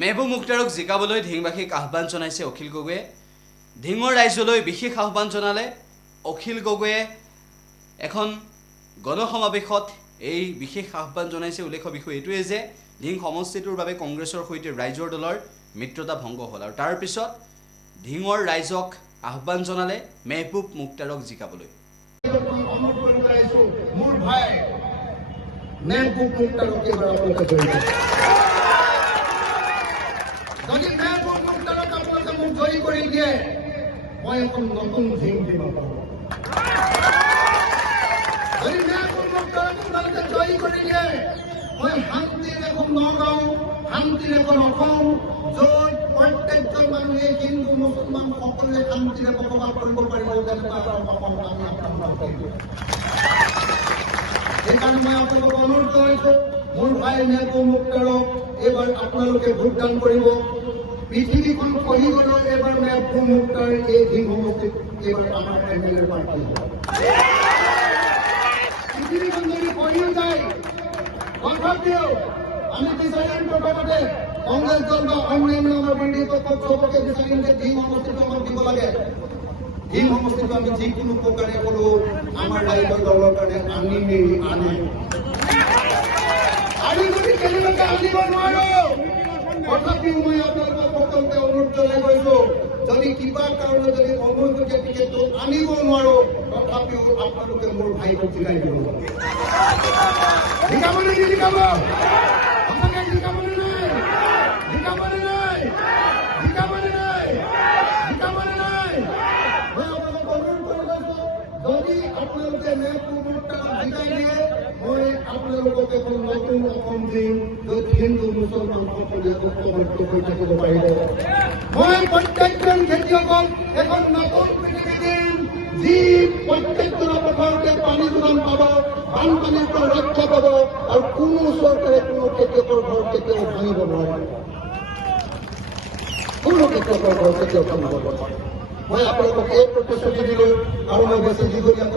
মেহবুব মুখতাৰক জিকাবলৈ ধিংবাসীক আহ্বান জনাইছে অখিল গগৈয়ে। ধিঙৰ ৰাইজলৈ বিশেষ আহ্বান জনালে অখিল গগৈয়ে এখন গণসমাৱেশত এই বিশেষ আহ্বান জনাইছে। উল্লেখ্য বিষয় এইটোৱে যে ধিং সমষ্টিটোৰ বাবে কংগ্ৰেছৰ সৈতে ৰাইজৰ দলৰ মিত্ৰতা ভংগ হ'ল আৰু তাৰ পিছত ধিঙৰ ৰাইজক আহ্বান জনালে মেহবুব মুখতাৰক জিকাবলৈ। মোৰ ভাই মেহবুব মুখতাৰক এবাৰ আপোনালোকে জড়িত যদি মেহবুব মুখতাৰক আপোনালোকে মোক জয়ী কৰি দিয়ে মই এখন নতুন ধিং দিব পাৰোঁ। যদি মেহবুব মুখতাৰক আপোনালোকে জয়ী কৰি দিয়ে মই শান্তিৰ এখন নগাঁও, শান্তিৰ এখন অসম, য'ত প্ৰত্যেকজন মানুহে হিন্দু মুছলমান সকলোৱে শান্তিৰে বসবাস কৰিব পাৰিব তেনেকুৱা এটা অসম আমি আপোনালোকক দিম। সেইকাৰণে মই আপোনালোকক অনুৰোধ কৰিছোঁ মোৰ ভাই মেহবুব মুখতাৰক এইবাৰ আপোনালোকে ভোটদান কৰিব। পৃথিৱীখন কহি গ'লেও এইবাৰ মেহবুব মুখতাৰ এই ধিং সমষ্টিত এইবাৰ আমাৰ MLA প্ৰাৰ্থী হ'ব। পৃথিৱীখন যদি কহিও যায় তথাপিও আমি বিচাৰিম প্ৰথমতে কংগ্ৰেছ দল বা অন্যান্য আমাৰ বিৰোধী পক্ষক চবকে বিচাৰিম যে ধিং সমষ্টিটো আমাক দিব লাগে। ধিং সমষ্টিটো আমি যিকোনো প্ৰকাৰে কৰোঁ আমাৰ ৰাইজৰ দলৰ কাৰণে আনি যদি কেনেবাকৈ আনিব নোৱাৰো তথাপিও মই আপোনালোকক প্ৰথমতে অনুৰোধ জনাই গৈছোঁ যদি কিবা কাৰণে যদি অনুমতি টিকেটটো আনিব নোৱাৰো তথাপিও আপোনালোকে মোৰ ভাইক জিকাই দিব। জিকাবলৈ নিজিকাব আপোনালোকে জিকাবলৈ নাই, জিকাবলৈ নাই, জিকাবলৈ নাই, জিকাবলৈ নাই। মই আপোনালোকক অনুৰোধ কৰি গৈছোঁ যদি আপোনালোকে মেহবুব মুখতাৰক জিকাই দিয়ে মই আপোনালোকক এখন নতুন অসম দিম য'ত হিন্দু মুছলমান সকলোৱে ঐক্যবদ্ধ হৈ থাকিব পাৰিব। মই প্ৰত্যেকজন খেতিয়কক এখন নতুন পৃথিৱী দিম যি প্ৰত্যেকজনৰ পথাৰতে পানী যোগান পাব, বানপানীৰ পৰা ৰক্ষা পাব আৰু কোনো চৰকাৰে কোনো খেতিয়কৰ ঘৰ কেতিয়াও ভাঙিব নোৱাৰে, কোনো খেতিয়কৰ ঘৰ কেতিয়াও ভাঙিব নোৱাৰে। মই আপোনালোকক এই প্ৰতিশ্ৰুতি দিলোঁ আৰু মই বেছি দীঘলীয়া